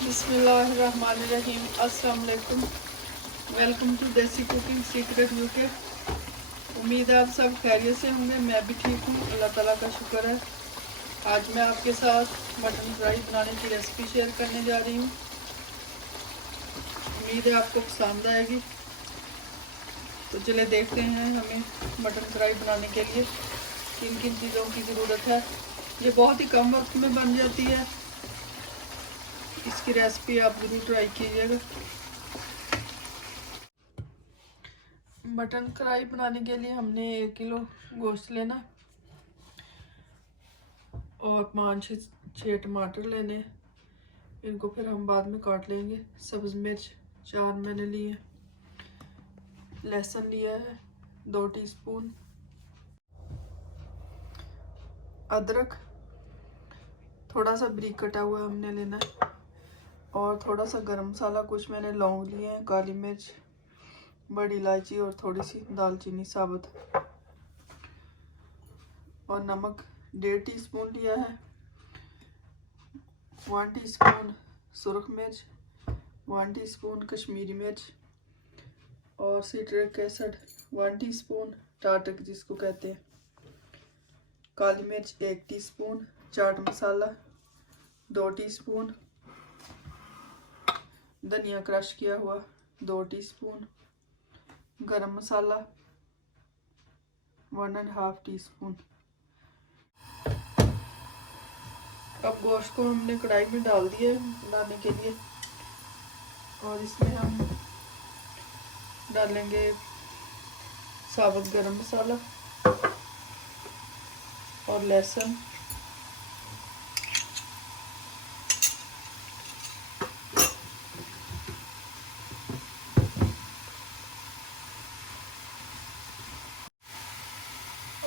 बिस्मिल्लाहिर्रहमानिर्रहीम। अस्सलाम वालेकुम। वेलकम टू देसी कुकिंग सीक्रेट यूके। उम्मीद है आप सब खैरियत से होंगे। मैं भी ठीक हूँ, अल्लाह ताला का शुक्र है। आज मैं आपके साथ मटन कढ़ाई बनाने की रेसिपी शेयर करने जा रही हूँ। उम्मीद है आपको पसंद आएगी। तो चले देखते हैं हमें मटन कढ़ाई बनाने के लिए किन किन चीज़ों की ज़रूरत है। ये बहुत ही कम वक्त में बन जाती है। इसकी रेसिपी आप ज़रूर ट्राई कीजिएगा। मटन कढ़ाई बनाने के लिए हमने 1 किलो गोश्त लेना और 5-6 टमाटर लेने। इनको फिर हम बाद में काट लेंगे। सब्ज़ मिर्च 4 मैंने लिए। लहसुन लिया है 2 टीस्पून। अदरक थोड़ा सा बारीक कटा हुआ हमने लेना है। और थोड़ा सा गरम मसाला, कुछ मैंने लौंग लिए हैं, काली मिर्च, बड़ी इलायची और थोड़ी सी दालचीनी साबुत। और नमक 1.5 टीस्पून लिया है। 1 टीस्पून सुरख मिर्च, 1 टीस्पून कश्मीरी मिर्च और सिट्रिक एसिड 1 टीस्पून, टाटक जिसको कहते हैं। काली मिर्च 1 टीस्पून, चाट मसाला 2 टीस्पून, धनिया क्रश किया हुआ 2 टीस्पून, गरम मसाला 1.5 टीस्पून। अब गोश्त को हमने कढ़ाई में डाल दिया बनाने के लिए और इसमें हम डालेंगे साबुत गरम मसाला और लहसुन,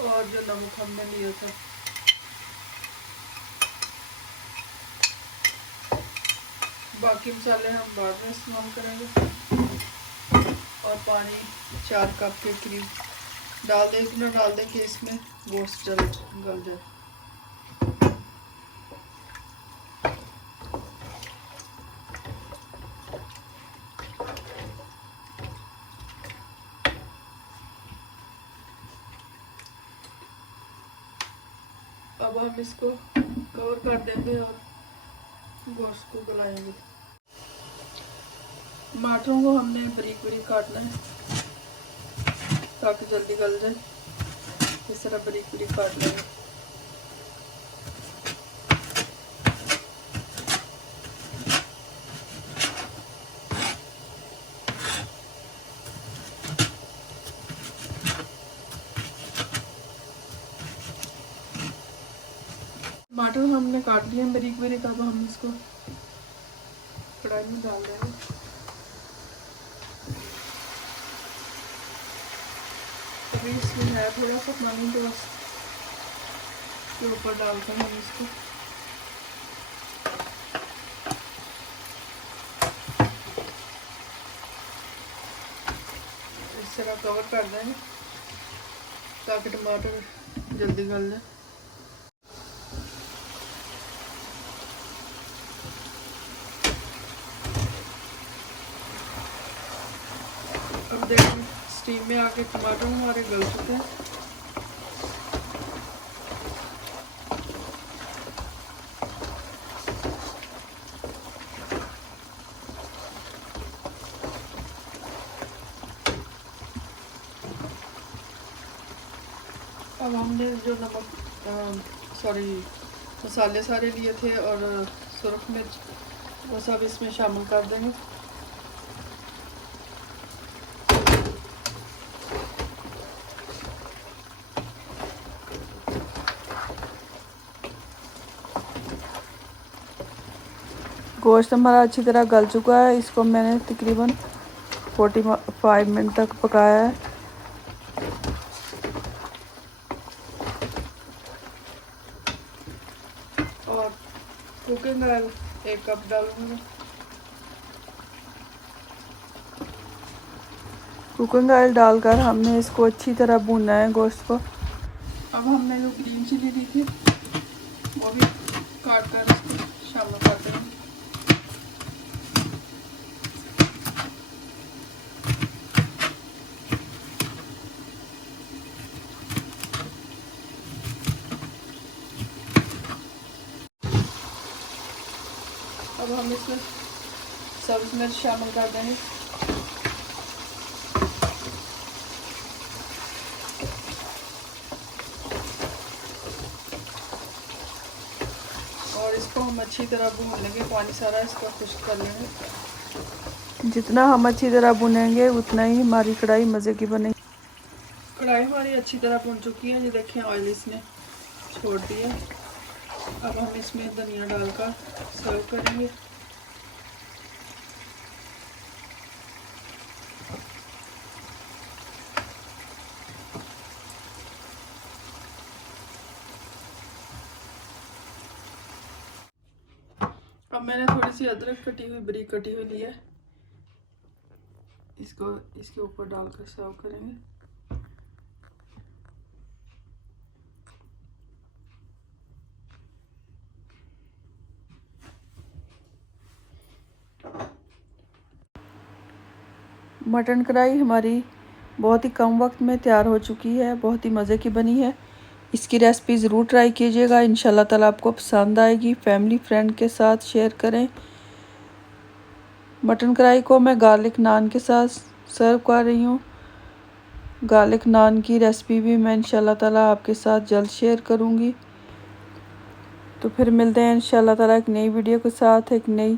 और जो नमक हमने लिया था। बाकी मसाले हम बाद में इस्तेमाल करेंगे। और पानी 4 कप के करीब डाल दें। इतना डाल दें कि इसमें गोश्त गल जाए। अब हम इसको कवर कर देंगे और गोश्त को गलाएंगे। टमाटरों को हमने बारीक बारीक काटना है ताकि जल्दी गल जाए। इस तरह बारीक बारीक काट लेंगे। टमाटर हमने काट लिए बारीक बारीक। अब हम इसको कढ़ाई में डाल देंगे। अभी इसमें है थोड़ा सा पानी, तो इसके ऊपर डालते हैं हम इसको। इस तरह कवर कर देंगे ताकि टमाटर जल्दी गल जाए। अब देखिए स्टीम में आके टमाटर हमारे गल चुके हैं। अब हमने जो मसाले सारे लिए थे और सुरख मिर्च, वो सब इसमें शामिल कर देंगे। गोश्त हमारा अच्छी तरह गल चुका है। इसको मैंने तकरीबन 45 मिनट तक पकाया है। और कुकिंग ऑयल 1 कप डालूंगी। कुकिंग ऑयल डालकर हमने इसको अच्छी तरह भूनना है गोश्त को। अब हमने जो ग्रीन चिली ली थी वो भी काट कर शामिल कर देंगे। अब हम इसमें सब्ज़ मिर्च शामिल कर देंगे। और इसको हम अच्छी तरह भून लेंगे, पानी सारा इसका खुश्क कर लेंगे। जितना हम अच्छी तरह भुनेंगे उतना ही हमारी कढ़ाई मज़े की बनेगी। कढ़ाई हमारी अच्छी तरह भुन चुकी है, ये देखें ऑयल इसने छोड़ दिया। अब हम इसमें धनिया डालकर सर्व करेंगे। अब मैंने थोड़ी सी अदरक कटी हुई बारीक कटी हुई ली है, इसको इसके ऊपर डालकर सर्व करेंगे। मटन कढ़ाई हमारी बहुत ही कम वक्त में तैयार हो चुकी है, बहुत ही मज़े की बनी है। इसकी रेसिपी ज़रूर ट्राई कीजिएगा, इंशाल्लाह ताला आपको पसंद आएगी। फैमिली फ्रेंड के साथ शेयर करें। मटन कढ़ाई को मैं गार्लिक नान के साथ सर्व कर रही हूँ। गार्लिक नान की रेसिपी भी मैं इंशाल्लाह ताला आपके साथ जल्द शेयर करूँगी। तो फिर मिलते हैं इंशाल्लाह ताला एक नई वीडियो के साथ, एक नई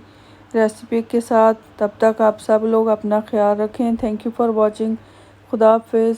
रेसिपी के साथ। तब तक आप सब लोग अपना ख्याल रखें। Thank you for watching. खुदा हाफिज़।